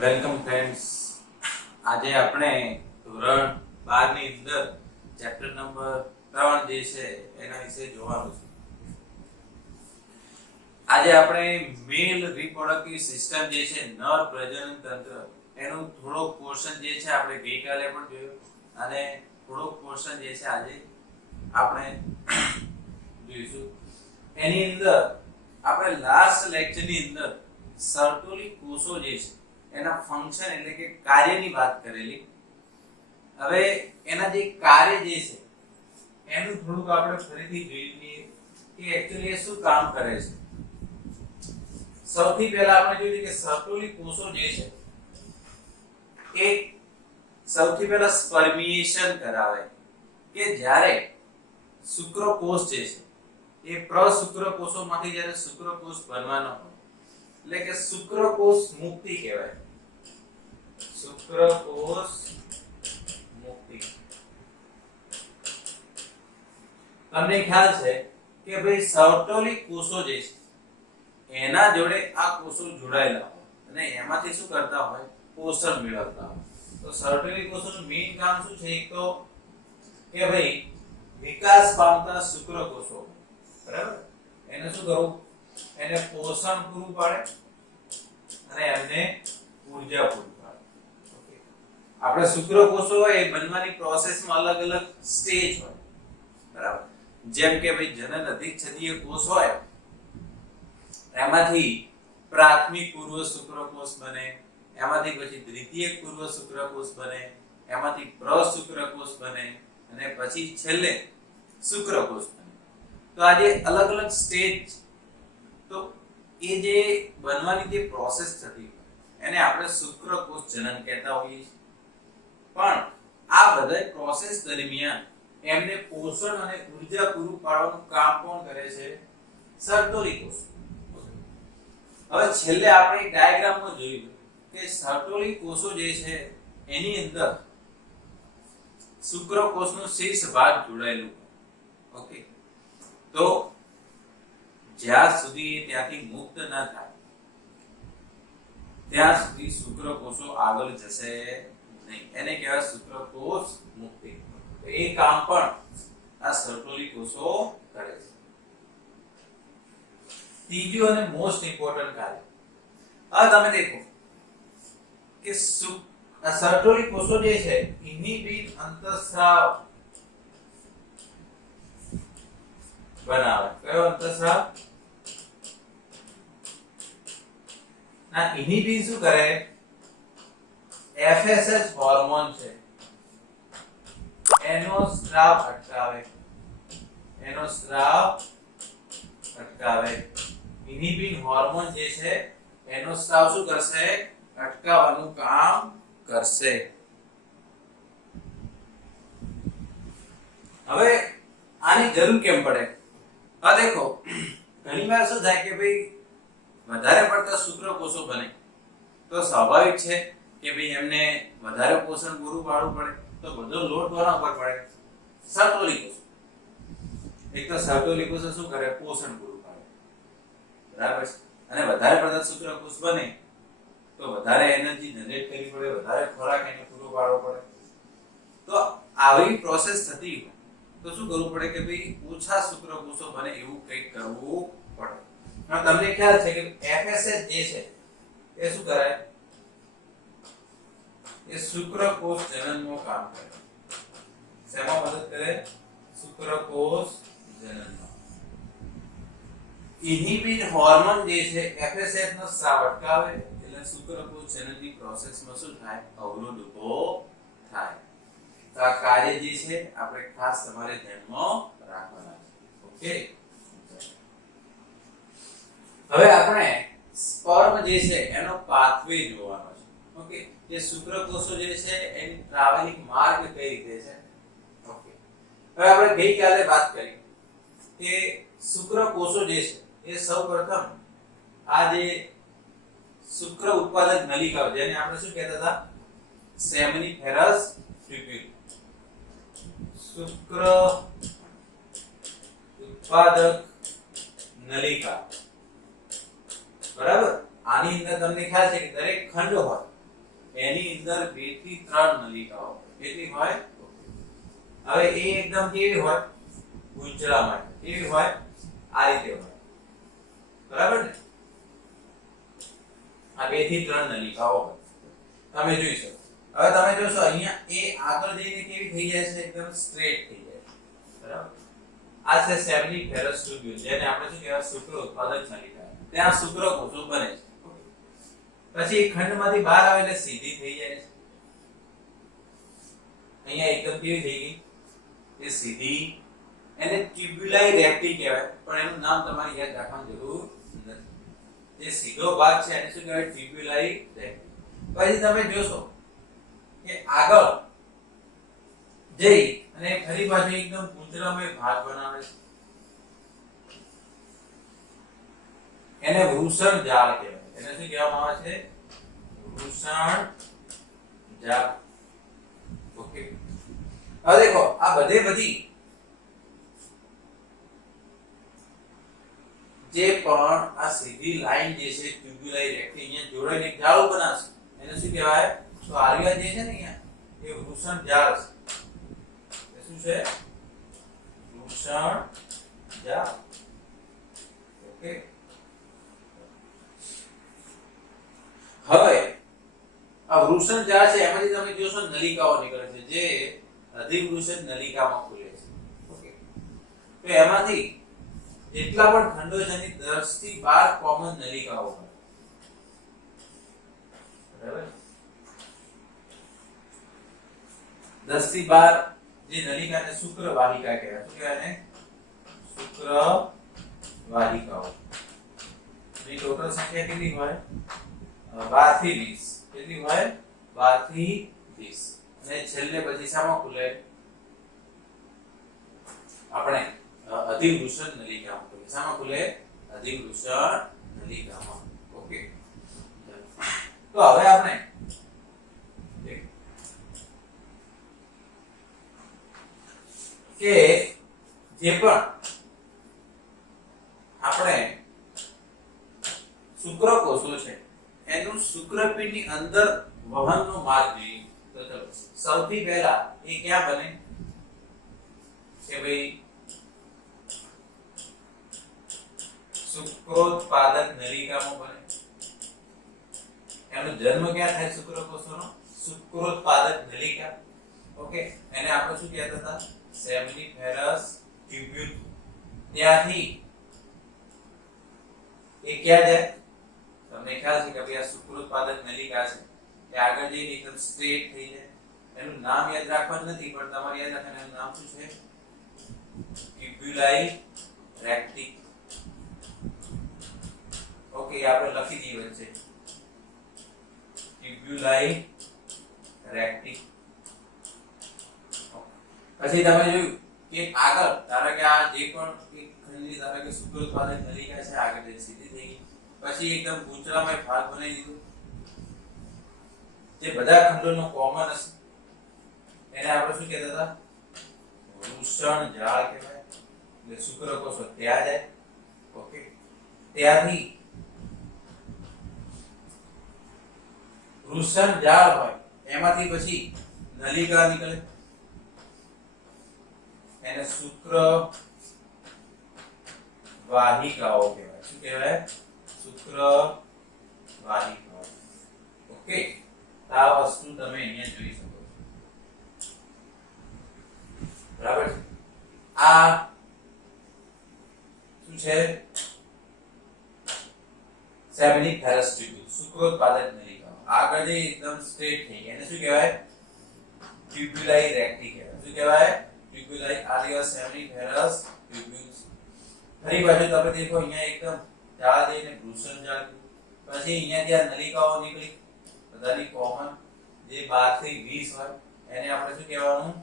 Welcome friends. આજે આપણે ધોરણ 12 ની અંદર ચેપ્ટર નંબર 3 જે છે એના વિશે જોવાનું છે. આજે આપણે મેલ રિપ્રોડક્ટિવ સિસ્ટમ જે છે નર પ્રજનન તંત્ર એનું થોડો પોર્શન જે છે આપણે ગઈકાલે પણ જોયું અને થોડો પોર્શન જે છે આજે આપણે જોઈશું. એની અંદર આપણે લાસ્ટ લેક્ચરની અંદર સર્ટોલી કોષો જે છે એના ફંક્શન એટલે કે કાર્યની વાત કરેલી. હવે એના જે કાર્ય જે છે એનું થોડુંક આપણે ફરીથી જોઈ લઈએ કે એક્ચ્યુઅલી એ શું કામ કરે છે. સૌથી પહેલા આપણે જોયું કે સર્ટોલી કોષો જે છે એ સૌથી પહેલા સ્પર્મિએશન કરાવે કે જ્યારે શુક્રકોષ જે છે એ પ્રશુક્રકોષોમાંથી જ્યારે શુક્રકોષ બનવાનો હોય એટલે કે શુક્રકોષ મુક્તિ કહેવાય. શુક્રકોષ મુક્તિ. તમને ખ્યાલ છે કે ભાઈ સર્ટોલી કોષો જે છે એના જોડે આ કોષો જોડાયેલા હોય અને એમાંથી શું કરતા હોય પોષણ મેળવતા હોય. તો સર્ટોલી કોષોનું મેઇન કામ શું છે? એક તો કે ભાઈ વિકાસ પામતા શુક્રકોષો, બરાબર, એને શું કરવું? એને પોષણ પૂરું પાડે અને એમને ઊર્જા પૂરી પાડે. ઓકે, આપણે શુક્રકોષો હોય એ બનવાની પ્રોસેસમાં અલગ અલગ સ્ટેજ હોય, બરાબર. જેમ કે ભાઈ જનન અધિચ્છદીય કોષ હોય એમાંથી પ્રાથમિક પૂર્વ શુક્રકોષ બને, એમાંથી પછી દ્વિતીયક પૂર્વ શુક્રકોષ બને, એમાંથી પ્રશુક્રકોષ બને અને પછી છેલ્લે શુક્રકોષ બને. તો આ જે અલગ અલગ સ્ટેજ, તો એ જે બનવાની જે પ્રોસેસ થતી એને આપણે શુક્રકોષ જનન કહેતા હોઈએ છીએ. પણ આ બધા પ્રોસેસ દરમિયાન એમને પોષણ અને ઊર્જા પૂરું પાડવાનું કામ કોણ કરે છે? સર્ટોલી કોષ. હવે છેલ્લે આપણે એક ડાયાગ્રામમાં જોયું કે સર્ટોલી કોષો જે છે એની અંદર શુક્રકોષનો શીર્ષ ભાગ જોડાયેલું. ઓકે, તો જ્યાં સુધી ત્યાંથી મુક્ત ન થાય ત્યાં સુધી શુક્રકોષો આગળ જશે નહીં. એને કહેવાય શુક્રકોષ મુક્તિ. એ કામ પણ આ સર્ટોલી કોષો કરે છે. ત્રીજું અને મોસ્ટ ઇમ્પોર્ટન્ટ કાર્ય. હવે તમે દેખો કે આ સર્ટોલી કોષો જે છે ઇન્હિબિન અંતઃસ્રાવ બનાવે. કયો અંતઃસ્રાવ? ના, ઇન્હિબિન શું કરે? FSH હોર્મોન છે એનો સ્રાવ અટકાવે. એનો સ્રાવ અટકાવે. ઇન્હિબિન હોર્મોન જે છે એનો સ્રાવ શું કરશે? અટકાવવાનું કામ કરશે. હવે આની જરૂર કેમ પડે? આ દેખો, ઘણીવાર શું થાય કે ભાઈ વધારે પડતા શુક્રકોષો બને તો સ્વાભાવિક છે કે ભાઈ એમને વધારે પોષણ પૂરું પાડવું પડે. તો બધો લોડ કોના ઉપર પડે? સર્ટોલી કોષ. એક તો સર્ટોલી કોષ શું કરે? પોષણ પૂરું પાડે, બરાબર છે. અને વધારે પડતા શુક્રકોષ બને તો વધારે એનર્જી જનરેટ કરવી પડે, વધારે ખોરાક એને પૂરો પાડવો પડે. તો આવી પ્રોસેસ થતી હોય તો શું કરવું પડે કે ભાઈ ઓછા શુક્રકોષો બને એવું કંઈક કરવું પડે. હવે તમને ખ્યાલ છે કે FSH જે છે એ શું કરે? એ શુક્રકોષ જનનનું કામ કરે. શેમાં મદદ કરે? શુક્રકોષ જનનમાં. ઇન્હિબિન હોર્મોન જે છે FSH નો સ્રાવ અટકાવે એટલે શુક્રકોષ જનનની પ્રોસેસમાં શું થાય? અવરોધ ઊભો થાય. તો આ કાર્ય જે છે આપણે ખાસ તમારે ધ્યાનમાં રાખવાના છે. ઓકે, હવે આપણે સ્પર્મ જે છે એનો પાથવે જોવાનો છે. ઓકે, કે શુક્રકોષો જે છે એની ટ્રાવેલિંગ માર્ગ કઈ રીતે છે. ઓકે, હવે આપણે ગઈકાલે વાત કરી કે શુક્રકોષો જે છે એ સૌપ્રથમ આ જે શુક્ર ઉત્પાદક નલિકાઓ જેને આપણે શું કહેતા હતા? Seminiferous tubule. શુક્ર ઉત્પાદક નલિકા, બરાબર. આની અંદર તમને ખ્યાલ છે કે દરેક ખંડ હોય એની અંદર 2 થી 3 નલિકાઓ કેટલી હોય? હવે એ એકદમ કેવી હોય? ગુંચળામાં કેવી હોય? આ રીતે હોય, બરાબર ને? આ 2 થી 3 નલિકાઓ હોય, તમે જોઈ શકો. હવે તમે જોશો અહીંયા એ આગળ જઈને કેવી થઈ જાય છે? એકદમ સ્ટ્રેટ થઈ જાય છે, બરાબર? આ છે સેમિનિફેરસ ટ્યુબ્યુલ, જેને આપણે શું કહેવાય? શુક્ર ઉત્પાદક નલિકા. ત્યાં શુક્રકોષો બને છે. પછી ખંડમાંથી બહાર આવે એટલે સીધી થઈ જાય છે. અહીંયા એકદમ કેવી થઈ ગઈ? એ સીધી. એને ટ્યુબ્યુલાઈ રેક્ટી કહેવાય, પણ એનું નામ તમારે યાદ રાખવાની જરૂર નથી. જે સીધો ભાગ છે એને શું કહેવાય? ટ્યુબ્યુલાઈ રેક્ટી. પછી તમે જોશો કે આગળ જઈ અને ફરી પાછું એકદમ કુંચળામય ભાગ બનાવે છે. એને વૃષણ જાળ કહેવાય. એને શું કહેવામાં આવે છે? વૃષણ જાળ. ઓકે, હવે દેખો આ બધી જે પણ આ સીધી લાઈન જે છે ટ્યુબ્યુલાઈ રેક્ટી અહીંયા જોડાઈને એક જાળું બનાવશે. એને શું કહેવાય? તો આર્યા જે છે ને અહીંયા એ વૃષણ જાળ છે. એ શું છે? વૃષણ જાળ. ઓકે, હવે આ વૃષણ જાળ છે એમાંથી તમે જોશો નલિકાઓ નીકળે છે, જે અધિવૃષણ નલિકામાં ખુલે છે. ઓકે, તો એમાંથી જેટલા પણ ખંડો છે એની 10 થી 12 કોમન નલિકાઓ હોય, બરાબર? 10 થી 12 જે નલિકાને શુક્રવાહિકા કહેવાય. શું કહેવાય એને? શુક્રવાહિકાઓ. એની ટોટલ સંખ્યા કેટલી હોય? 12 થી 20. કેટલી હોય? 12 થી 20. અને છેલ્લે પછી શામાં ખુલે? આપણે અધિવૃષણ નલિકામાં ખુલે. શામાં ખુલે? અધિવૃષણ નલિકામાં. ઓકે, તો હવે આપણે કે જે પણ આપણે શુક્રકોષો છે એનું શુક્રપીંડની અંદર વહનનો માર્ગ જોઈએ. તો ચલો સૌથી પહેલા એ ક્યાં બને? કે ભાઈ શુક્રોત્પાદક નલિકામાં બને. એનો જન્મ ક્યાં થાય શુક્રકોષોનો? શુક્રોત્પાદક નલિકા. ઓકે, એને આપણે શું કહેતા હતા? Seminiferous tubule. ત્યાંથી એ ક્યાં જાય? તમને ખ્યાલ છે કે ભાઈ આ શુક્રોત્પાદક નલિકા છે એ આગળ જઈને એકદમ સ્ટ્રેટ થઈ જાય. એનું નામ યાદ રાખવાનું નથી, પણ તમારે યાદ રાખવાનું એનું નામ શું છે? ટ્યુબ્યુલાઈ રેક્ટી. ઓકે, આપણે લખી દઈએ વચ્ચે ટ્યુબ્યુલાઈ રેક્ટી. પછી તમે જોયું કે આગળ ધારો કે આ જે પણ એક ખંડની ધારો કે શુક્રોત્પાદક નલિકા છે આગળ જઈને સીધી થઈ ગઈ. પછી એકદમ ગૂંચળામય ભાગ બનાવી દીધો, જે બધા ખંડોનો કોમન હશે. એને આપણે શું કહેતા હતા? વૃષણ જાળ કહેવાય. એટલે શુક્રકોષો ત્યાં જાય. ઓકે, ત્યાંથી વૃષણ જાળ હોય એમાંથી પછી નલિકા નીકળે. એને શુક્રવાહિકાઓ કહેવાય. શું કહેવાય? શુક્રવાહિકાઓ. ઓકે, આ વસ્તુ તમે અહીંયા જોઈ શકો છો, બરાબર છે? આ શું છે? Seminiferous tubule, શુક્રોત્પાદક નલિકાઓ. આગળ જે એકદમ સ્ટ્રેટ થઈ ગઈ એને શું કહેવાય? ટ્યુબ્યુલાઈ રેક્ટી કહેવાય. શું કહેવાય? ટ્યુબ્યુલાઈ આર્ય સેમિનિફેરસ ટ્યુબ્યુલ. ફરી પાછું તમે દેખો અહીંયા એકદમ જાળ જઈને વૃષણ જાળ. પછી અહીંયાથી આ નલિકાઓ નીકળી, બધાની કોમન, જે 12 થી 20 હોય. એને આપણે શું કહેવાનું?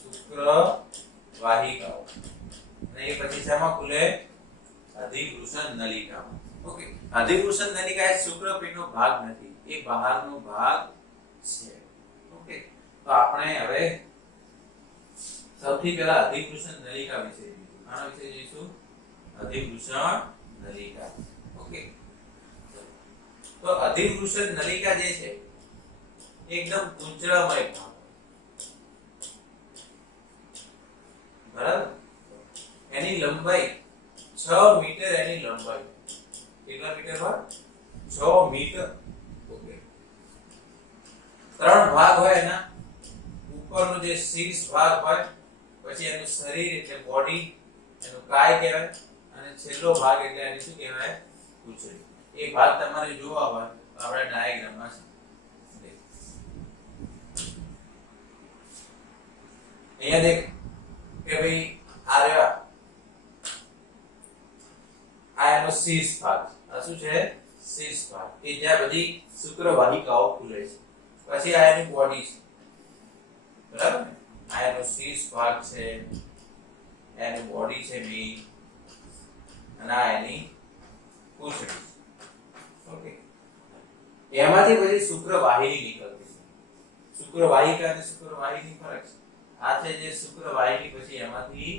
શુક્રવાહિકાઓ. અને એ પછી શેમાં ખુલે? અધિવૃષણ નલિકામાં. ઓકે, અધિવૃષણ નલિકા એ શુક્રપિંડનો ભાગ નથી, એ બહારનો ભાગ છે. ઓકે, તો આપણે હવે સૌથી પહેલા અધિવૃષણ નલિકા વિશે જોઈશું. આના વિશે જોઈશું અધિવૃષણ નલિકા. ઓકે, તો અધિવૃષણ નલિકા જે છે એકદમ કુંચળામય ભાગ, બરાબર. એની લંબાઈ 6 મીટર, એની લંબાઈ કેટલા મીટર હોય? 6 મીટર. ઓકે. 3 ભાગ હોય એના. ઉપરનો જે શીર્ષ ભાગ હોય, પછી એનું શરીર એટલે બોડી, એનું કાય કહેવાય, અને છેલ્લો ભાગ એટલે એની શું કહેવાય? પૂંછડી. એ ભાગ તમારે જોવા હોય તો આપણે ડાયાગ્રામમાં છે. અહીંયા દેખ કે ભાઈ આ રહ્યો, આ એનો શીર્ષ ભાગ. આ શું છે? શીર્ષ ભાગ, કે જ્યાં બધી શુક્રવાહિકાઓ ખુલે છે. પછી આ એની બોડી છે, બરાબર ને? આ એનો શીર્ષ ભાગ છે, એની બોડી છે મેઇન, અને આ એની પૂંછડી. ઓકે. એમાંથી પછી શુક્રવાહિની નીકળતી છે. શુક્રવાહિકા અને શુક્રવાહિની ફરક છે. આ છે જે શુક્રવાહિની પછી એમાંથી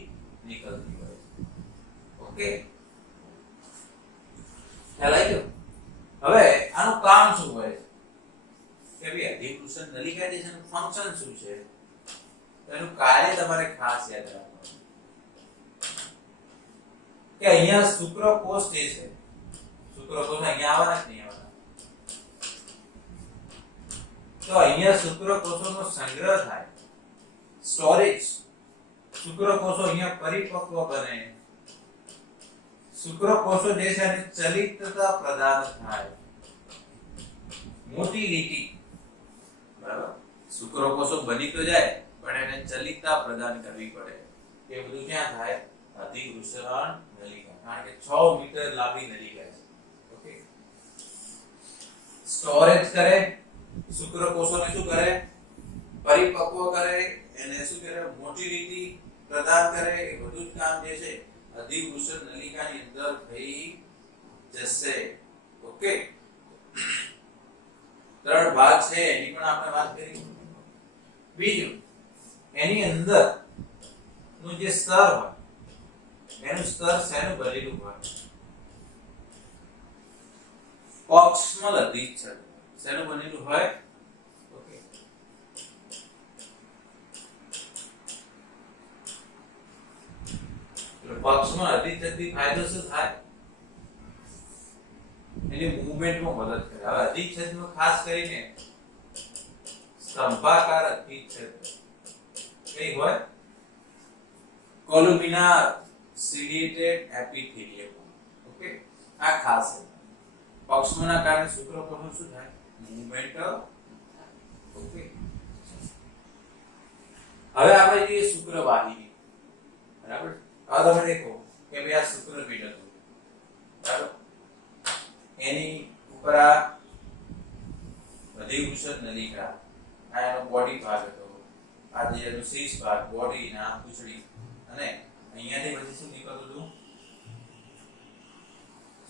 નીકળતી હોય છે. ઓકે, ખ્યાલ આવી ગયો? હવે આનું કામ શું હોય છે કે ભાઈ અધિવૃષણ નલિકા જે છે એનું ફંક્શન શું છે, તો એનું કાર્ય તમારે ખાસ યાદ રાખવાનું કે અહીંયા શુક્રકોષ જે છે, શુક્રકોષ અહીંયા આવવાના જ નહીં આવવાના, તો અહીંયા શુક્રકોષોનો સંગ્રહ થાય, સ્ટોરેજ. શુક્રકોષો અહીંયા પરિપક્વ બને, શુક્રકોષો જે છે એને ચલિતતા પ્રદાન થાય, મોટિલિટી. બરાબર. શુક્રકોષો બની તો જાય પણ એને ચલિતતા પ્રદાન કરવી પડે. એ બધું ક્યાં થાય? અધિવૃષણ નલિકા, કારણ કે 6 મીટર લાંબી નલિકા છે. ઓકે. સ્ટોરેજ કરે, શુક્રકોષોને શું કરે? પરિપક્વ કરે, એને શું કરે? મોટિલિટી પ્રદાન કરે. એ બધું જ કામ જે છે અધિવૃષણ નલિકાની અંદર થઈ જશે. ઓકે. 3 ભાગ છે એની પણ આપણે વાત કરી. બીજું, એની અંદર નું જે સ્તર હોય, એનું સ્તર શેનું બનેલું હોય? પક્ષમલ અધિચ્છદ. શેનું બનેલું હોય? ઓકે. પક્ષમલ અધિચ્છદથી ફાયદો શું થાય? એની મૂવમેન્ટમાં મદદ કરે. હવે અધિચ્છદમાં ખાસ કરીને સ્તંભાકાર અધિચ્છદ કઈ હોય? કોલુમિનાર સિલિએટેડ એપિથેલિયમ. ઓકે. આ ખાસ છે. પક્ષમોના કારણે શુક્રકોષનું શું થાય? મૂવમેન્ટ. ઓકે. હવે આપણે જોઈએ શુક્રવાહિની. બરાબર. હવે તમે દેખો કે ભાઈ આ શુક્રપીંડ હતું, બરાબર. એની ઉપર આ અધિવૃષણ નલિકા, આ એનો બોડી ભાગ હતો, આ જે એનો શીર્ષ ભાગ, બોડી ના પૂંછડી, અને અહીંયાથી પછી શું નીકળતું હતું?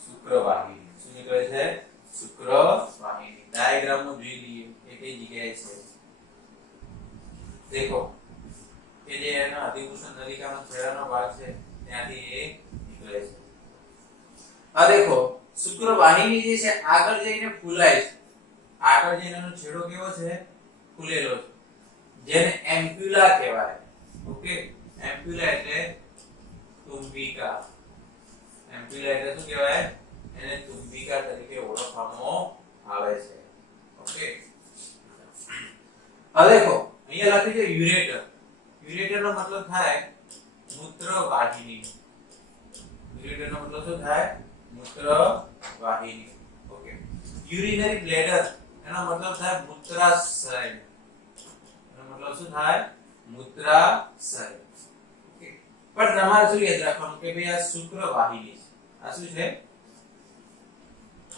શુક્રવાહિની. શું નીકળે છે? શુક્રવાહિની. ડાયાગ્રામમાં જોઈ લઈએ કે કઈ જગ્યાએ છે. દેખો કે જે એના અધિવૃષણ નલિકાનો છેડાનો ભાગ છે ત્યાંથી એ નીકળે છે. આ દેખો શુક્રવાહિની જે છે આગળ જઈને ફૂલાય છે. આગળ જઈને એનો છેડો કેવો છે? ફૂલેલો છે, જેને એમ્પ્યુલા કહેવાય. ઓકે. એમ્પ્યુલા એટલે તુંબિકા. એમ્પ્યુલા એટલે શું કહેવાય? એને તુંબિકા તરીકે ઓળખવામાં આવે છે. ઓકે. હવે દેખો અહીંયા લખ્યું છે યુરેટર. યુરેટર નો મતલબ થાય મૂત્રવાહિની. યુરેટર નો મતલબ શું થાય? મૂત્રવાહિની. ઓકે. યુરિનરી બ્લેડર એનો મતલબ થાય મૂત્રાશય. એનો મતલબ શું થાય? મૂત્રાશય. ઓકે. પણ તમારે શું યાદ રાખવાનું કે ભાઈ આ શુક્રવાહિની છે. આ શું છે?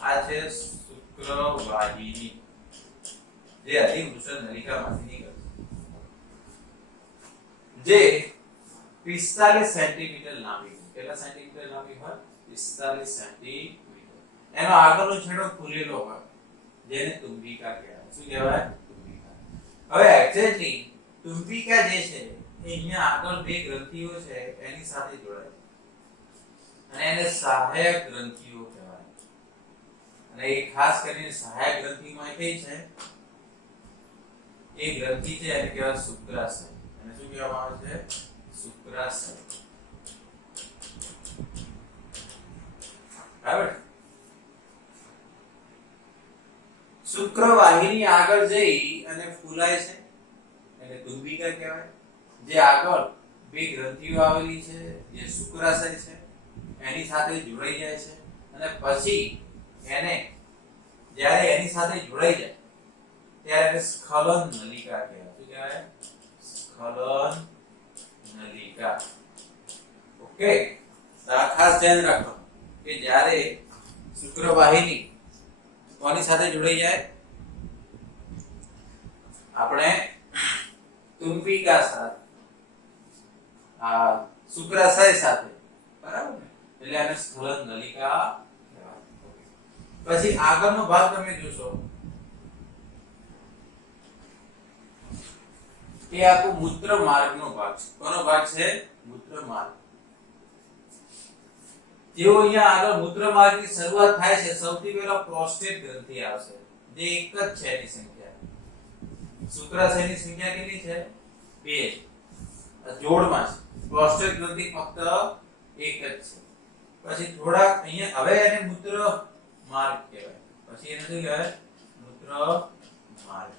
આ છે શુક્રવાહિની, જે અધિવૃષણ નલિકામાંથી નીકળે છે, જે 45 સેન્ટીમીટર લાંબી. કેટલા સેન્ટીમીટર લાંબી હોય? 45 સેન્ટીમીટર. એનો આગળનો છેડો ખુલેલો હોય, જેને તુંબિકા કહેવાય. શું કહેવાય? તુંબિકા. હવે એક્ઝેક્ટલી તુંબિકા જે છે એ અહીંયા આગળ બે ગ્રંથિઓ છે એની સાથે જોડાય છે, અને એને સહાયક ગ્રંથિઓ કહેવાય. અને એ ખાસ કરીને સહાયક ગ્રંથિમાં કઈ છે? એ ગ્રંથિ છે એને કહેવાય શુક્રાશય. એને શું કહેવામાં આવે છે? શુક્રાશય. બરાબર. શુક્રવાહિની આગળ જઈ અને ફૂલાય છે એટલે તુંબિકા કહેવાય. જે આગળ બે ગ્રંથિઓ આવેલી છે જે શુક્રાશય છે એની સાથે જોડાઈ જાય છે અને પછી એને જ્યારે એની સાથે જોડાઈ જાય ત્યારે એને સ્ખલન નલિકા કહેવાય. શું કહેવાય? સ્ખલન નલિકા. ઓકે, ખાસ ધ્યાન રાખો કે જ્યારે શુક્રવાહિની કોની સાથે જોડાઈ જાય? આપણે તુંબિકા સાથે, આ શુક્રાશય સાથે. બરાબર ને? એટલે આને સ્ખલન નલિકા કહેવાય. પછી આગળનો ભાગ તમે જોશો એ આખો મૂત્ર માર્ગનો ભાગ છે. કોનો ભાગ છે? મૂત્ર માર્ગ. જેવો અહીંયા આગળ મૂત્ર માર્ગની શરૂઆત થાય છે સૌથી પહેલા પ્રોસ્ટેટ ગ્રંથિ આવશે જે એક જ છે એની સંખ્યા. શુક્રાશયની સંખ્યા કેટલી છે? 2 જોડમાં છે. પ્રોસ્ટેટ ગ્રંથિ ફક્ત એક જ છે. પછી થોડા અહીંયા હવે એને મૂત્ર માર્ગ કહેવાય. પછી એને શું કહેવાય? મૂત્ર માર્ગ.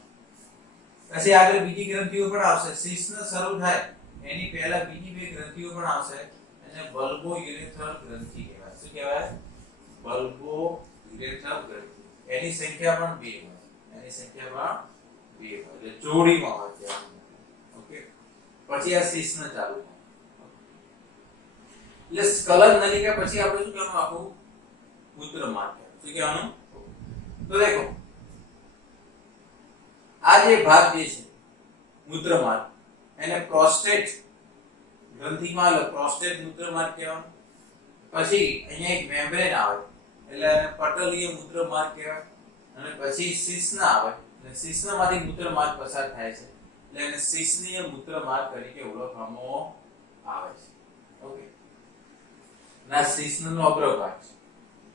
પછી આગળ બીજી ગ્રંથિઓ પણ આવશે. શીર્ષને શરૂ થાય એની પહેલા બીજી બે ગ્રંથિઓ પણ આવશે. એને બલ્બો યુરેથ્રલ ગ્રંથિ કહેવાય. શું કહેવાય? બલ્બો યુરેથ્રલ ગ્રંથિ. એની સંખ્યા પણ 2 હોય. એની સંખ્યા પણ 2 હોય. એટલે જોડીમાં હોય છે. ઓકે, પછી આ શીર્ષને ચાલુ થાય. એટલે સ્ખલન નલિકા પછી આપણે શું કહેવાનું? આખું મૂત્ર માર્ગ. શું કહેવાનું? તો દેખો આ જે ભાગ જે છે મૂત્ર માર્ગ એને પ્રોસ્ટેટ ગ્રંથિમાં પ્રોસ્ટેટ મૂત્ર માર્ગ કહેવાનું. પછી અહીંયા એક મેમ્બ્રેન આવે એટલે એને પટલીય મૂત્ર માર્ગ કહેવાય. અને પછી શીર્ષના આવે એટલે શીર્ષનામાંથી મૂત્ર માર્ગ પસાર થાય છે એટલે એને શીર્ષનીય મૂત્ર માર્ગ તરીકે ઓળખવામાં આવે છે. ઓકે, ના શીર્ષનો અગ્રભાગ છે.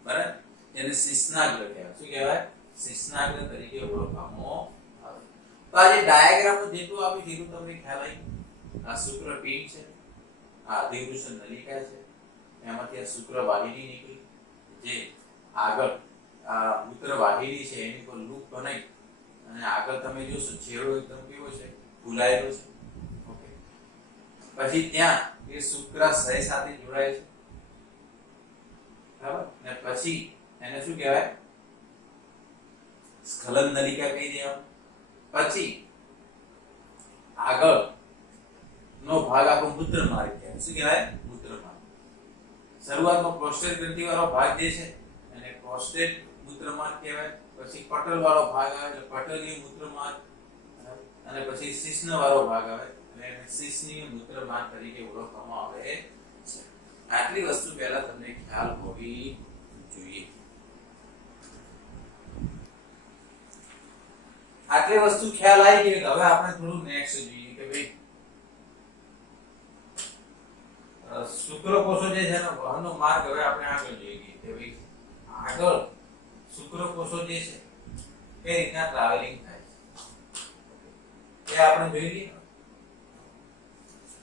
બરાબર, એને શીર્ષનાગ્ર કહેવાય. શું કહેવાય? શીર્ષનાગ્ર તરીકે ઓળખવામાં આવે. તો આ જે ડાયાગ્રામ જેટલું આપ્યું છે એટલું તમને ખ્યાલ આવી. આ શુક્રપીંડ છે, આ અધિવૃષણ નલિકા છે, એમાંથી આ શુક્રવાહિની નીકળી જે આગળ આ મૂત્રવાહિની છે એની પર લૂપ બનાવી અને આગળ તમે જોશો છેડો એકદમ કેવો છે? ફૂલાયેલો છે. ઓકે, પછી ત્યાં એ શુક્રાશય સાથે જોડાય છે. બરાબર, ને પછી એને શું કહેવાય? સ્ખલન નલિકા કહી દેવાનું. પછી આગળ નો ભાગ આખો મૂત્ર માર્ગ કહેવાય. શું કહેવાય? મૂત્ર માર્ગ. શરૂઆતમાં પ્રોસ્ટેટ ગ્રંથિ વાળો ભાગ જે છે એને પ્રોસ્ટેટ મૂત્ર માર્ગ કહેવાય. પછી પટલ વાળો ભાગ આવે એટલે પટલીય મૂત્ર માર્ગ. અને પછી શીર્ષનો વાળો ભાગ આવે એટલે એને શીર્ષનીય મૂત્ર માર્ગ તરીકે ઓળખવામાં આવે છે. આટલી વસ્તુ પહેલા તમને ખ્યાલ હોવી જોઈએ. આટલી વસ્તુ ખ્યાલ આવી ગઈ કે હવે આપણે થોડું નેક્સ્ટ જોઈએ કે ભાઈ શુક્રકોષો જે છે એનો વહનનો માર્ગ હવે આપણે આગળ જોઈએ કે ભાઈ આગળ શુક્રકોષો જે છે એ રીતના ટ્રાવેલિંગ થાય છે એ આપણે જોઈ લઈએ.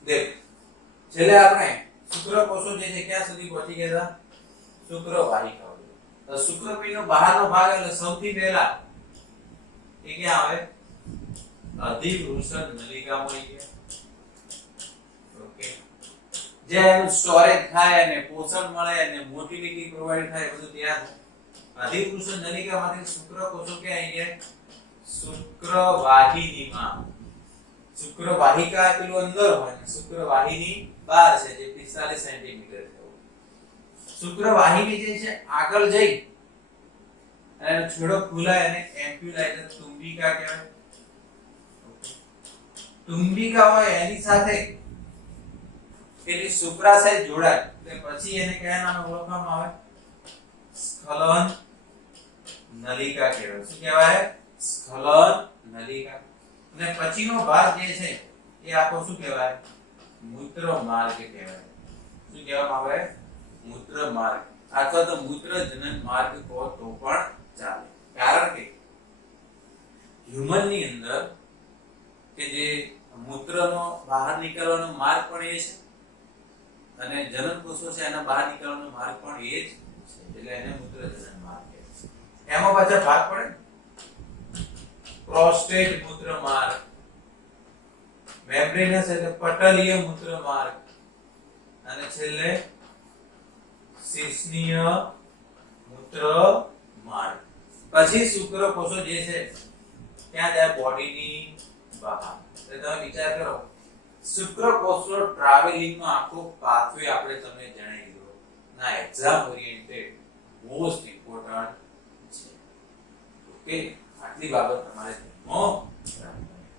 દેખ છેલ્લે આપણે શુક્રકોષો જે છે ક્યાં સુધી પહોંચી ગયા હતા? શુક્રવાહિકા. તો શુક્રપિંડનો બહારનો ભાગ એટલે સૌથી પહેલા એ ક્યાં આવે? અધિવૃષણ નલિકામાં આવી ગયા. ઓકે, જે એનું સ્ટોરેજ થાય અને પોષણ મળે અને મોટિલિટી પ્રોવાઈડ થાય બધું ત્યાં થાય. અધિવૃષણ નલિકામાંથી શુક્રકોષો ક્યાં આવી ગયા? શુક્રવાહિનીમાં. શુક્રવાહિકા પેલું અંદર હોય ને શુક્રવાહિની બહાર છે જે 45 સેન્ટીમીટર છે. શુક્રવાહિની જે છે આગળ જઈ અને છેડો ખુલાય અને એમ્પ્યુલાઇઝર તુંબિકા કહેવાય. તુંબિકા હોય એની સાથે પેલી શુક્રાશય જોડાય એટલે પછી એને કયા નામે ઓળખવામાં આવે? સ્ખલન નલિકા કહેવાય. શું કહેવાય? સ્ખલન નલિકા. અને પછીનો ભાગ જે છે એ આખો શું કહેવાય? મૂત્ર માર્ગ કહેવાય. શું કહેવામાં આવે? મૂત્ર માર્ગ અથવા તો મૂત્રજનન માર્ગ કહો તો પણ ચાલે. કારણ કે હ્યુમન ની અંદર કે જે મૂત્રનો બહાર નીકળવાનો માર્ગ પણ એ છે અને જનનકોષો છે એના બહાર નીકળવાનો માર્ગ પણ એ જ છે, એટલે એને મૂત્રજનન માર્ગ કહે છે. એમાં પાછા ભાગ પડે પ્રોસ્ટેટ મૂત્ર માર્ગ, મેમ્બ્રેનસ એટલે પટલીય મૂત્ર માર્ગ અને છેલ્લે શીર્ષનીય મૂત્ર માર્ગ. પછી શુક્રકોષો જે છે ક્યાં જાય? બોડીની બહાર. એટલે તમે વિચાર કરો શુક્રકોષનો ટ્રાવેલિંગ નો આખો પાથવે આપણે તમને જણાવી દીધો ના એક્ઝામ ઓરિએન્ટેડ મોસ્ટ ઇમ્પોર્ટન્ટ છે. ઓકે, આટલી બાબત તમારે ધ્યાનમાં રાખવાની.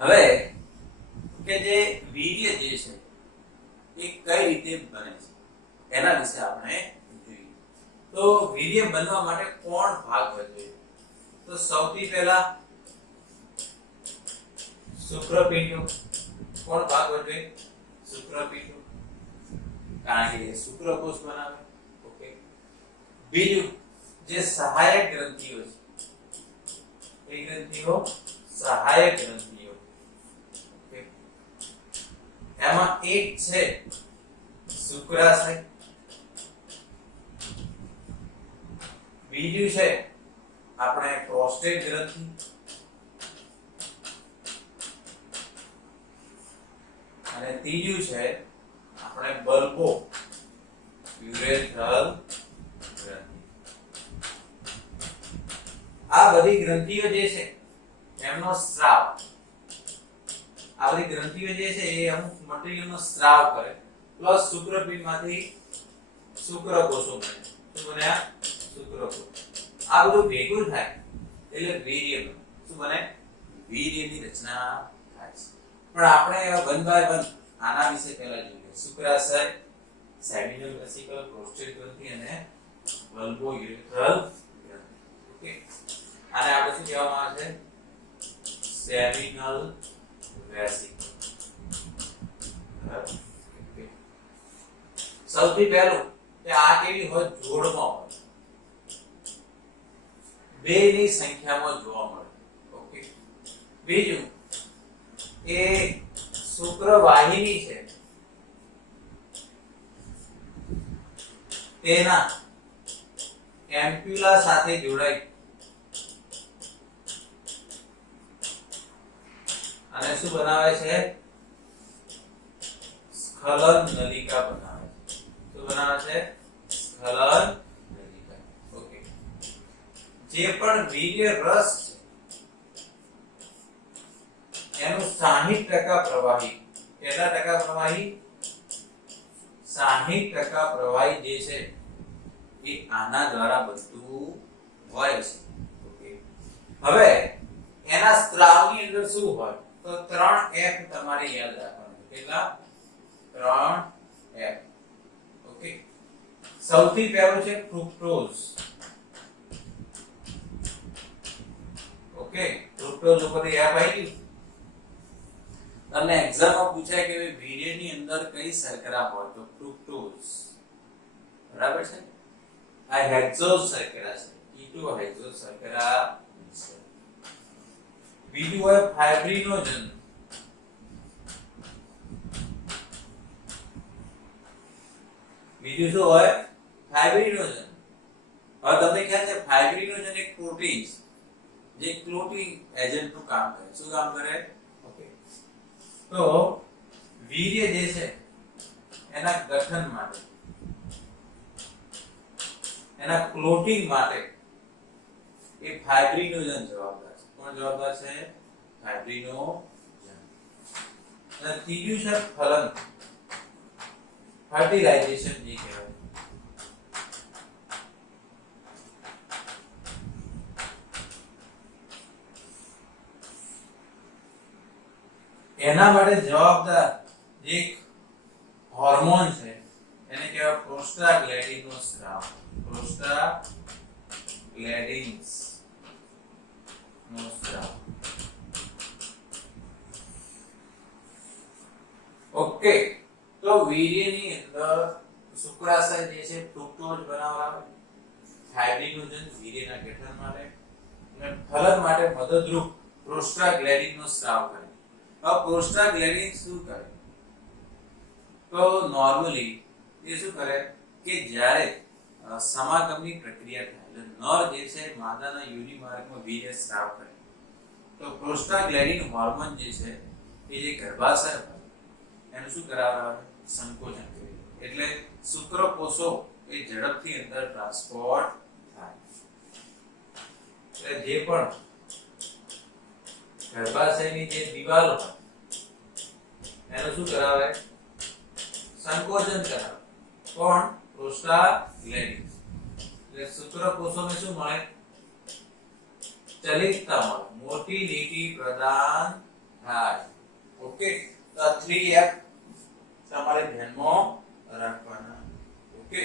હવે કે જે વીર્ય જે છે એ કઈ રીતે બને છે એના વિશે આપણે જોઈએ. તો વીર્ય બનવા માટે કોણ ભાગ ભજવે? તો સૌથી પહેલા શુક્રપિંડો. કોણ ભાગ ભજવે? શુક્રપિંડો, કારણ કે શુક્રકોષ બનાવે. ઓકે. બીજું જે સહાયક ગ્રંથિઓ છે, એ ગ્રંથિઓ સહાયક ગ્રંથિઓ. ઓકે. એમાં એક છે શુક્રાશય, બીજું છે આપણે પ્રોસ્ટેટ ગ્રંથિ, અને ત્રીજું છે આપણે બલ્બો યુરેથ્રલ ગ્રંથિ. આ બધી ગ્રંથિઓ જે છે એમનો સ્રાવ, આ બધી ગ્રંથિઓ જે છે એ અમુક મટીરીયલનો સ્રાવ કરે, પ્લસ શુક્રપિંડમાંથી શુક્રકોષો બને. શું બન્યા? શુક્રકોષ. આ બધું ભેગું થાય એટલે વીર્ય બને. શું બને? વીર્યની રચના થાય છે. પણ આપણે વન બાય વન આના વિશે પહેલા જોઈએ. શુક્રાશય, સેમિનલ વેસિકલ, પ્રોસ્ટેટ ગ્રંથિ અને બલ્બો યુરેથ્રલ ગ્રંથિ. ઓકે, આને આપણે શું કહેવામાં આવે છે? Seminal vesicle. સૌથી પહેલું કે આ કેવી હોય? જોડમાં હોય, બે ની સંખ્યામાં જોવા મળે. ઓકે. બીજું એ શુક્રવાહિની છે તેના એમ્પ્યુલા સાથે જોડાઈ અને શું બનાવે છે? સ્ખલન નલિકા બનાવે છે. શું બનાવે છે? સ્ખલન નલિકા. ઓકે. જે પણ વીર્ય રસ છે એનું 60% પ્રવાહી. કેટલા ટકા પ્રવાહી? 60% પ્રવાહી જે છે એ આના દ્વારા બનતું હોય છે. ઓકે. હવે એના સ્ત્રાવની અંદર શું હોય? તો 3F તમારે યાદ રાખવાનું. કેટલા? 3F. ઓકે. સૌથી પહેલું છે ફ્રુક્ટોઝ. ઓકે, ફ્રુક્ટોઝ ઉપર F આવી ગયું. તમને એક્ઝામમાં પૂછાય કે વીર્યની અંદર કઈ શર્કરા હોય? તો ફ્રુક્ટોઝ. બરાબર છે? આ હેક્ઝોઝ શર્કરા છે. કીટો હેક્ઝોઝ શર્કરા છે. બીજું હોય ફાઇબ્રિનોજન. બીજું શું હોય? ફાઇબ્રિનોજન. હવે તમને ખ્યાલ છે ફાઇબ્રિનોજન એક પ્રોટીન જે ક્લોટિંગ એજન્ટ નું કામ કરે. શું કામ કરે? ઓકે. તો વીર્ય જે છે એના ગઠન માટે, એના ક્લોટિંગ માટે એ ફાઇબ્રિનોજન જવાબદાર છે. કોણ જવાબદાર છે? ફાઇબ્રિનોજન. અને ત્રીજું છે ફલન, ફર્ટિલાઇઝેશન જે કહેવાય. એના માટે જવાબદાર એક હોર્મોન છે એને કહેવાય પ્રોસ્ટાગ્લેન્ડિનનો સ્રાવ. પ્રોસ્ટાગ્લેન્ડિન્સ નો સ્રાવ. ઓકે. તો વીર્યની અંદર શુક્રાશય જે છે ફ્રુક્ટોઝ બનાવવા આવે, ફાઇબ્રિનોજન વીર્યના ગઠન માટે, અને ફલન માટે મદદરૂપ પ્રોસ્ટાગ્લેન્ડિનનો સ્ત્રાવ કરે. હવે પ્રોસ્ટાગ્લેન્ડિન શું કરે? તો નોર્મલી એ શું કરે કે જ્યારે સમાગમની પ્રક્રિયા થાય એટલે નર જે છે માદાના યોનિ માર્ગમાં વીર્ય સ્ત્રાવ કરે તો પ્રોસ્ટાગ્લેન્ડિન હોર્મોન જે છે એ જે ગર્ભાશય એનું શું કરાવે? સંકોચન કરે. એટલે શુક્રકોષો એ ઝડપથી અંદર ટ્રાન્સપોર્ટ થાય. એટલે જે પણ ગર્ભાશયની જે દિવાલ હોય એનું શું કરાવે? સંકોચન કરાવે. કોણ? પ્રોસ્ટાગ્લેન્ડિન. એટલે શુક્રકોષોને શું મળે? ચલિતતા મળે, મોટિલિટી પ્રદાન થાય. ઓકે, તો 3F તમારે ધ્યાનમાં રાખવાના. ઓકે,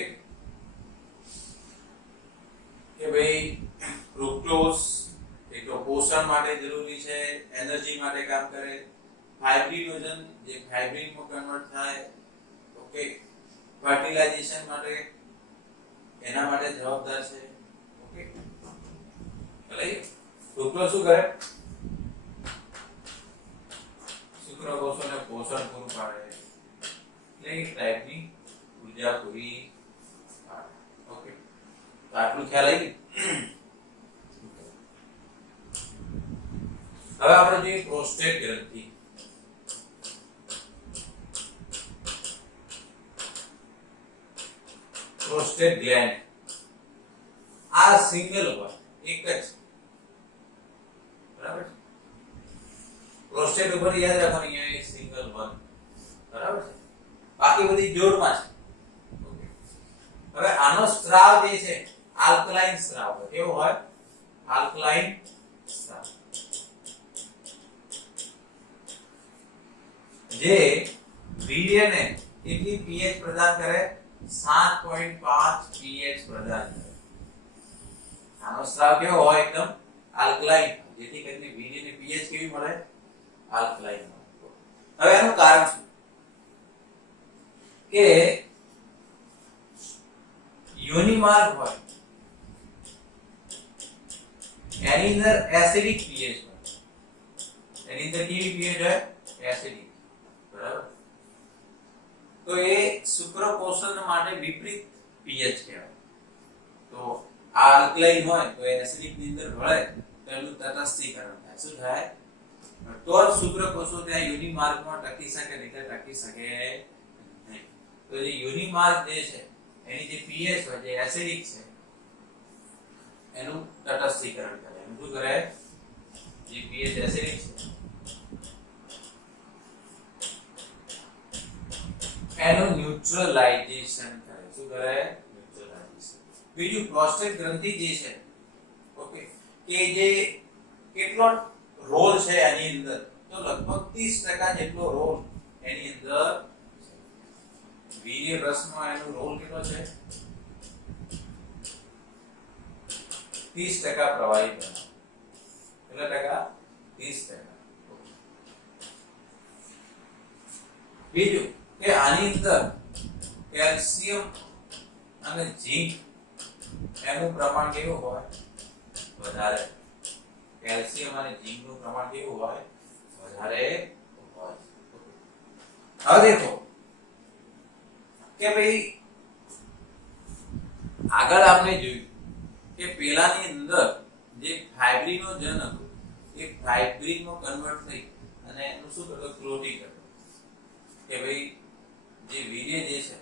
કે ભાઈ ફ્રુક્ટોઝ એક તો પોષણ માટે જરૂરી છે, એનર્જી માટે કામ કરે, ફાઇબ્રિનોજન જે ફાઇબ્રિનમાં કન્વર્ટ થાય, ઓકે, ફર્ટિલાઇઝેશન માટે એના માટે જવાબદાર છે. ઓકે, એટલે ફ્રુક્ટોઝ શું કરે? શુક્રકોષોને પોષણ પૂરું પાડે, એટલે એક ટાઈપની ઉર્જા પૂરી પાડે. ઓકે, તો આટલું ખ્યાલ આવી. હવે આપણે જોઈએ પ્રોસ્ટેટ ગ્રંથિ. પ્રોસ્ટેટ ગ્લેન્ડ આ સિંગલ હોય, એક જ, બરાબર છે. પ્રોસ્ટેટ ઉપર યાદ રાખવાનું અહીંયા એક સિંગલ વન, બરાબર છે. બાકી બધી જોડમાં છે. ઓકે, હવે આનો સ્ત્રાવ જે છે આલ્કલાઇન સ્ત્રાવ હોય. કેવો હોય? આલ્કલાઇન સ્ત્રાવ. જે વીર્યને કેટલી pH પ્રદાન કરે? 7.5 pH પ્રદાન કરે. આનો સ્ત્રાવ કેવો હોય? એકદમ આલ્કલાઇન, જેથી કરીને વીર્યને pH કેવી મળે? આલ્કલાઇન. હવે એનું કારણ શું? કે યોનિ માર્ગ હોય એની અંદર એસિડિક pH હોય. એની અંદર કેવી pH હોય? એસિડિક. બરાબર. તો એ શુક્રકોષન માટે વિપરીત pH કહેવાય. તો આ આલ્કલાઇન હોય તો એસિડિક ની અંદર ભળે તો એનું તટસ્થીકરણ થાય. શું થાય? તો શુક્રકોષો ત્યાં યોનિ માર્ગમાં ટકી શકે, નહીં ટકી શકે નહીં. તો જે યોનિ માર્ગ જે છે એની જે pH હોય જે એસિડિક છે એનું તટસ્થીકરણ કરે. એનું શું કરે? જે pH એસિડિક છે એનું ન્યુટ્રલાઇઝેશન કરે. શું કરે? ન્યુટ્રલાઇઝેશન. બીજું પ્રોસ્ટેટ ગ્રંથિ જે છે, ઓકે, કે જે કેટલો રોલ છે એની અંદર? તો લગભગ 30% જેટલો રોલ એની અંદર વીર્ય રસમાં એનો રોલ કેટલો છે? 30% પ્રવાહી બને. કેટલા ટકા? 30%. બીજું કે આની અંદર કેલ્શિયમ અને ઝીંક એનું પ્રમાણ કેવું હોય? વધારે. કેલ્શિયમ અને ઝીંક નું પ્રમાણ કેવું હોય? વધારે હોય. હવે દેખો કે ભાઈ આગળ આપણે જોયું કે પેલાની અંદર જે ફાઇબ્રિનોજન હતું એ ફાઇબ્રિનમાં કન્વર્ટ થઈ અને એનું શું કરતો? ક્લોટિંગ કરતો. કે ભાઈ જે વીર્ય જે છે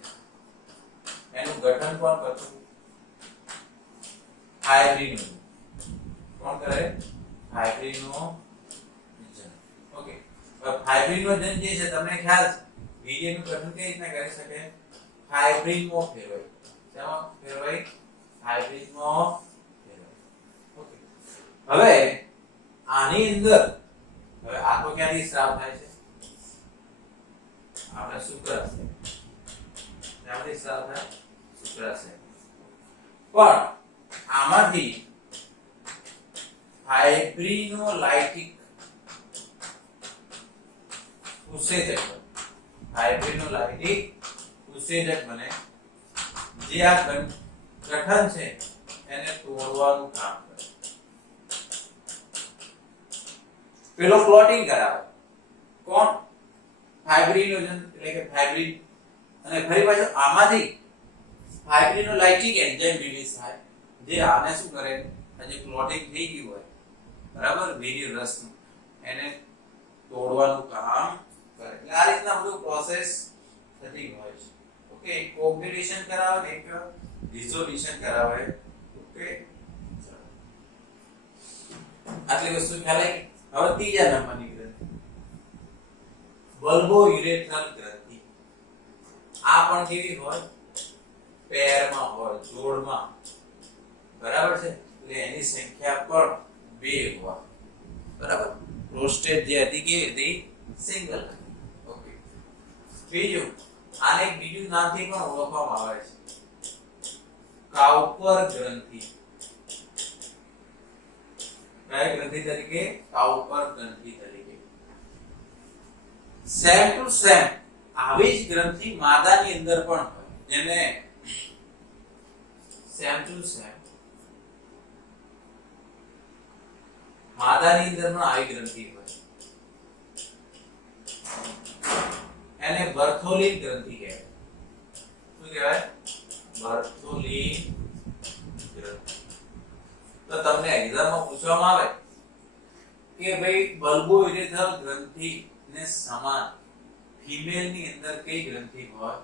એનું ગઠન કોણ કરતું? ફાઇબ્રિનોજન. કોણ કરે? ફાઇબ્રિનોજન. ઓકે, હવે ફાઇબ્રિનોજન જે છે તમને ખ્યાલ છે વીર્યનું ગઠન કઈ રીતના કરી શકે? ફાઇબ્રિનમાં ફેરવાય. શેમાં ફેરવાય? ફાઇબ્રિનમાં ફેરવાય. ઓકે, હવે આની અંદર હવે આ તો ક્યાંથી સ્ત્રાવ થાય છે? આપણે શુક્રાશય. ક્યાંથી સ્ત્રાવ થાય? શુક્રાશય. પણ આમાંથી ફાઇબ્રિનોલાઇટિક ઉત્સેચક, ફાઇબ્રિનોલાઇટિક ઉત્સેચક બને જે આ ગઠન છે એને તોડવાનું કામ કરે. પેલો ક્લોટિંગ કરાવે. કોણ? ફાઇબ્રિનોજન એટલે કે ફાઇબ્રિન. અને ફરી પાછું આમાંથી ફાઇબ્રિનોલાઇટિક એન્ઝાઇમ રિલીઝ થાય જે આને શું કરે, આજે ક્લોટિંગ થઈ ગયું હોય બરાબર વીર્ય રસનું એને તોડવાનું કામ કરે. એટલે આ રીતના બધું પ્રોસેસ થતી હોય છે. ઓકે, કોગ્યુલેશન કરાવે ને એક ડિસોલ્યુશન કરાવે. ઓકે, આટલી વસ્તુ ખ્યાલ આવી. હવે ત્રીજા નંબરની ગ્રંથિ બલ્બોયુરેથ્રલ ગ્રંથિ. આ પણ કેવી હોય? પેરમાં હોય, જોડમાં. બરાબર છે? એટલે એની સંખ્યા પણ 2 હોય. બરાબર? પ્રોસ્ટેટ જે હતી કે હતી સિંગલ. ઓકે, બીજું આને એક બીજું નામથી પણ ઓળખવામાં આવે છે, કાઉપર ગ્રંથિ. કયા ગ્રંથિ તરીકે? કાઉપર ગ્રંથિ તરીકે. સેમ ટુ સેમ આવી જ ગ્રંથિ માદાની અંદર પણ હોય, જેને સેમ ટુ સેમ માદાની અંદર પણ આવી ગ્રંથિ હોય. એને બર્થોલિન ગ્રંથિ કહેવાય. શું કહેવાય? બર્થોલિન ગ્રંથિ. તો તમને એક્ઝામમાં પૂછવામાં આવે કે ભાઈ બલ્બોયુરેથ્રલ ગ્રંથિ ને સમાન ફિમેલ ની અંદર કઈ ગ્રંથિ હોય?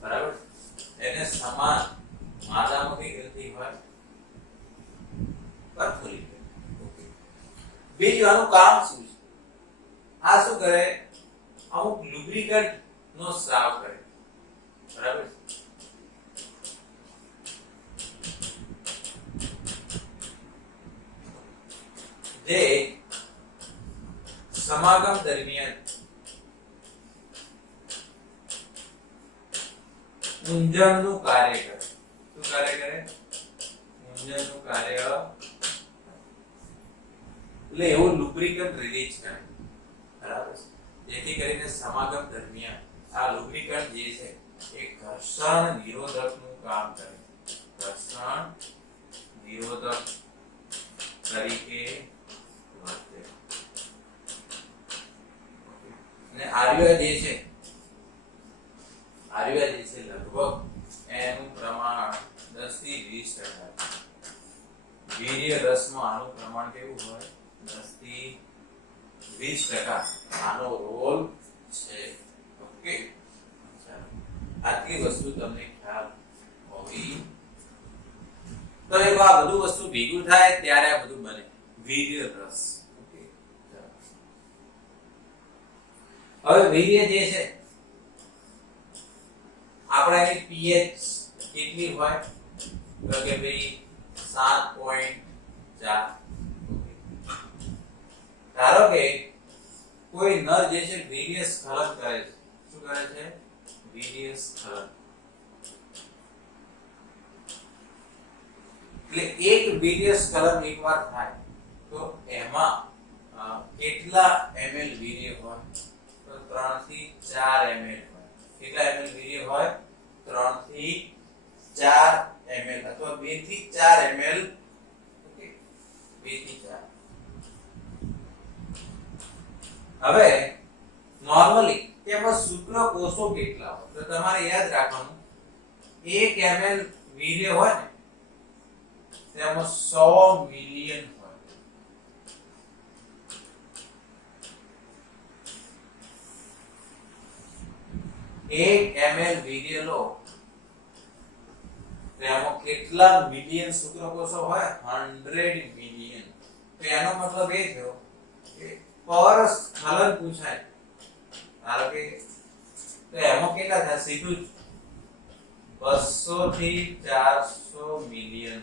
બરાબર, એને સમાન માદામાં કઈ ગ્રંથિ હોય? બર્થોલિન. ઓકે, બીજું આનું કામ શું છે? આ શું કરે? અમુક લુબ્રિકન્ટ નો સ્રાવ કરે. બરાબર, જે સમાગમ દરમિયાન ઊંજણનું કાર્ય કરે. શું કાર્ય કરે? ઊંજણનું કાર્ય. એટલે એવું લુબ્રિકન્ટ રિલીઝ કરે. બરાબર, જેથી કરીને સમાગમ દરમિયાન આ લુબ્રિકન્ટ જે છે એ ઘર્ષણ નિરોધકનું કામ કરે. ઘર્ષણ નિરોધક તરીકે વર્તે. અને આર્ય જે છે લગભગ એનું પ્રમાણ 10 થી 20%. વીર્ય રસમાં આનું પ્રમાણ કેવું હોય? 10 થી 20% આનો રોલ છે. ઓકે, આટલી વસ્તુ તમને ખ્યાલ હોવી. તો એ આ બધું વસ્તુ ભેગું થાય ત્યારે આ બધું બને વીર્ય રસ. ઓકે, હવે વીર્ય જે છે આપણા એની pH કેટલી હોય? તો કે ભાઈ 7.4. ધારો કે કોઈ નર જે છે વીર્ય સ્ખલન કરે છે. શું કરે છે? વીર્ય સ્ખલન. એટલે એક વીર્ય સ્ખલન એકવાર થાય તો એમાં કેટલા ml વીર્ય હોય? તો 3 થી 4 ml હોય. કેટલા ml વીર્ય હોય? 3 થી 4 ml અથવા 2 થી 4 ml. ઓકે, 2 થી 4. હવે નોર્મલી તેમાં શુક્રકોષો કેટલા હોય? તો તમારે યાદ રાખવાનું 1 ml વીર્ય હોય ને તેમાં 100 મિલિયન હોય. એક ml વીર્ય લો તેમાં કેટલા મિલિયન શુક્રકોષો હોય? 100 મિલિયન. તો એનો મતલબ એ થયો કે પર સ્ખલન પૂછાય. ધારો કે તો એમાં કેટલા થાય? સીધું 200 થી 400 મિલિયન.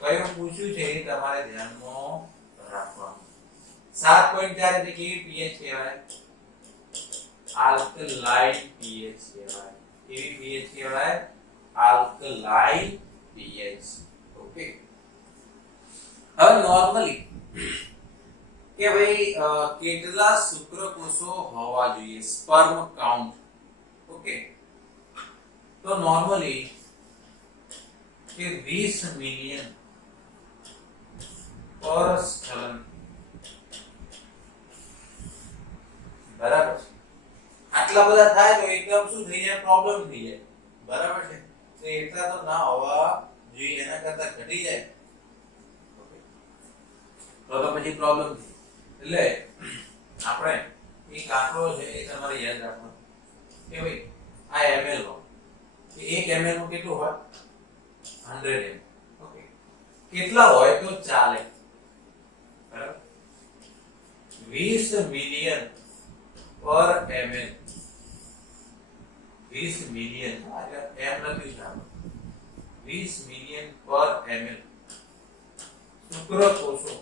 કયું પૂછ્યું છે એ તમારે ધ્યાનમાં રાખવાનું. 7.4 એટલે કેવી pH કહેવાય? આલ્કલાઇન pH કહેવાય. કેવી pH કહેવાય? Alkaline pH. ઓકે, હવે નોર્મલી કે ભાઈ કેટલા શુક્રકોષો હોવા જોઈએ? Sperm count. ઓકે, તો નોર્મલી કે 20 મિલિયન પર સ્ખલન આટલા બધા થાય તો એકદમ શું થઈ જાય, પ્રોબ્લેમ થઈ જાય, બરાબર છે. તો એટલા તો ના હોવા જોઈએ, એના કરતા ઘટી જાય તો પછી પ્રોબ્લેમ થઈ. એટલે આપણે એક આંકડો છે એ તમારે યાદ રાખવાનો કે ભાઈ આ ml નો, એક ml નું કેટલું હોય, 100 ml. ઓકે, કેટલા હોય તો ચાલે, બરાબર, 20 મિલિયન પર ml, 20 મિલિયન, એમ લખ્યું છે, 20 મિલિયન પર ml શુક્રકોષો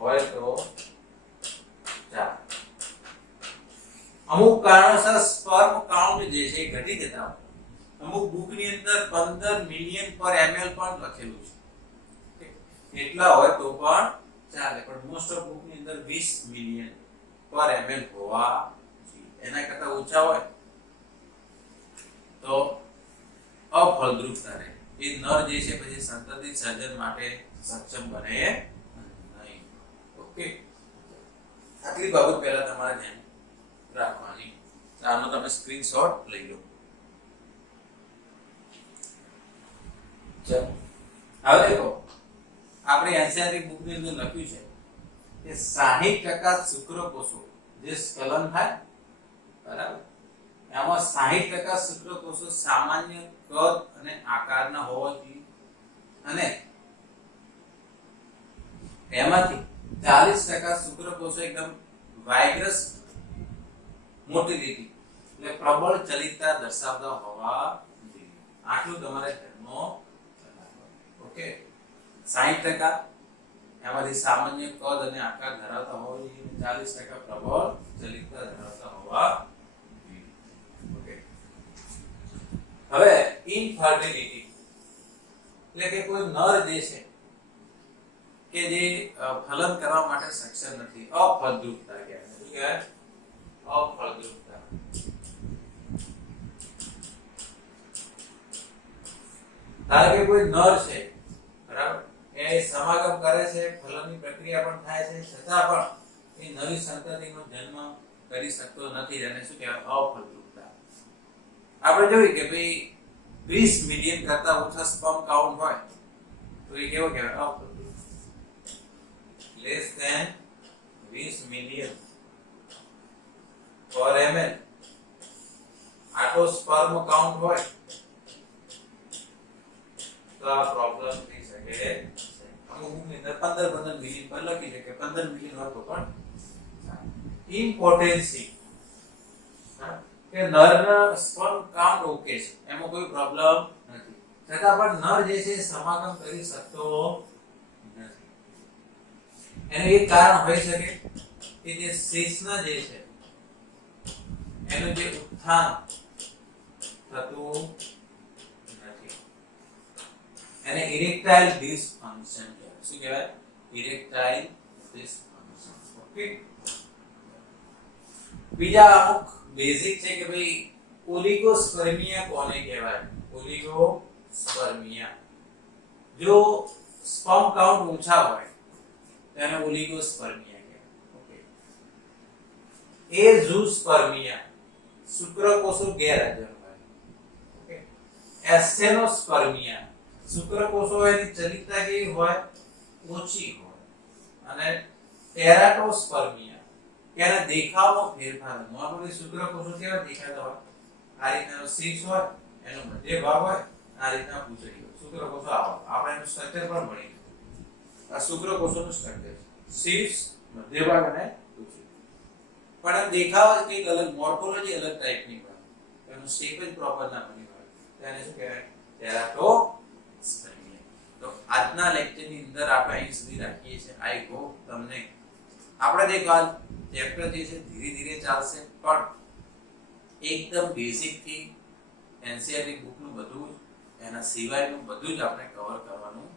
હોય તો ચાલે. અમુક કારણોસર સ્પર્મ કાઉન્ટ જે છે એ ઘટી જતા હોય. અમુક બુક ની અંદર 15 મિલિયન પર ml પણ લખેલું છે, એટલા હોય તો પણ ચાલે, પણ મોસ્ટ ઓફ બુક ની અંદર 20 મિલિયન પર ml હોવા જોઈએ. એના કરતા ઓછા હોય તો અફળદ્રુપતા રહે. એ નર જે છે પછી સંતતિ સર્જન માટે સક્ષમ બને નહીં. ઓકે, આટલી બાબત પહેલા તમારે ધ્યાન રાખવાની. આનો તમે સ્ક્રીનશોટ લઈ લો. ચલો હવે દેખો, આપણે એનસીઈઆરટી બુક ની અંદર લખ્યું છે કે 60% શુક્રકોષો જે સ્ખલન થાય, બરાબર, એમાં 60% શુક્રકોષો સામાન્ય કદ અને આકારના હોવા જોઈએ, અને એમાંથી 40% શુક્રકોષો એકદમ વાઇગ્રસ મોટી લીટી એટલે પ્રબળ ચલિતતા દર્શાવતા હોવા જોઈએ. આટલું તમારે ધ્યાનમાં રાખવાનું. ઓકે, 60% એમાંથી સામાન્ય કદ અને આકાર ધરાવતા હોવા જોઈએ, 40% પ્રબળ ચલિતતા ધરાવતા હોવા જોઈએ. ઓકે, હવે ઇનફર્ટિલિટી એટલે કે કોઈ નર જે છે કે જે ફલન કરવા માટે સક્ષમ નથી, અફળદ્રુપતા કહેવાય. શું કહેવાય? અફળદ્રુપતા. ધારો કે કોઈ નર છે, બરાબર, એ સમાગમ કરે છે, ફલનની પ્રક્રિયા પણ થાય છે, છતાં પણ એ નવી સંતતિનો જન્મ કરી શકતો નથી, અને શું કહેવાય? અફળદ્રુપતા. આપણે જોયું કે ભાઈ 20 મિલિયન કરતા ઓછા સ્પર્મ કાઉન્ટ હોય તો એ કેવો કહેવાય? અફળદ્રુપ. less than 20 million per ml આટલો સ્પર્મ કાઉન્ટ હોય તો આ પ્રોબ્લેમ થઈ શકે. અમુક ની અંદર 15 મિલિયન પર લખી છે કે 15 મિલિયન હોય તો પણ ઇમ્પોટેન્સી, કે નર સ્પર્મ કાઉન્ટ ઓકે છે, એમાં કોઈ પ્રોબ્લેમ નથી, છતાં પણ નર જે છે સમાગમ કરી શકતો નથી. એનું એક કારણ હોઈ શકે કે જે શેષના જે છે એનું જે ઉત્થાન થતું નથી, એને ઇરેક્ટાઇલ ડિસફંક્શન કહેવાય. શું કહેવાય? Erectile dysfunction. ઓકે, બીજા અમુક બેઝિક છે કે ભાઈ ઓલિગોસ્પર્મિયા કોને કહેવાય? ઓલિગોસ્પર્મિયા, જો સ્પર્મ કાઉન્ટ ઓછા હોય તેને ઓલિગોસ્પર્મિયા કહેવાય. ઓકે, એઝોસ્પર્મિયા શુક્રકોષો ગેરહાજર હોય. ઓકે, એસ્ટેનોસ્પર્મિયા શુક્રકોષો એની ચલિતતા કેવી હોય? ઓછી હોય. અને ટેરાટોસ્પર્મિયા એના દેખાવમાં ફેરફાર. નોર્મલી શુક્રકોષો કેવા દેખાતા હોય? આ રીતનો શીશ હોય, એનો મધ્ય ભાગ હોય, આ રીતના પૂંછડી હોય. શુક્રકોષો આવો, આપણે એનું સ્ટ્રક્ચર પણ ભણી. આ શુક્રકોષોનું સ્ટ્રક્ચર છે, શીર્ષ, મધ્ય ભાગ અને પૂંછડી. પણ એમ દેખાવ જ કંઈક અલગ, મોર્ફોલોજી અલગ ટાઈપની હોય, એનું શેપ જ પ્રોપર ના બની હોય, તેને શું કહેવાય? ટેરાટોસ્પર્મિયા. તો આજના લેક્ચરની અંદર આપણે અહીં સુધી રાખીએ છીએ. આઈ હોપ તમને આપણે દેખવા ચેપ્ટર જે છે ધીરે ધીરે ચાલશે, પણ એકદમ બેઝિક થી એનસીઈઆરટી બુકનું બધું, એના સિવાયનું બધું જ આપણે કવર કરવાનું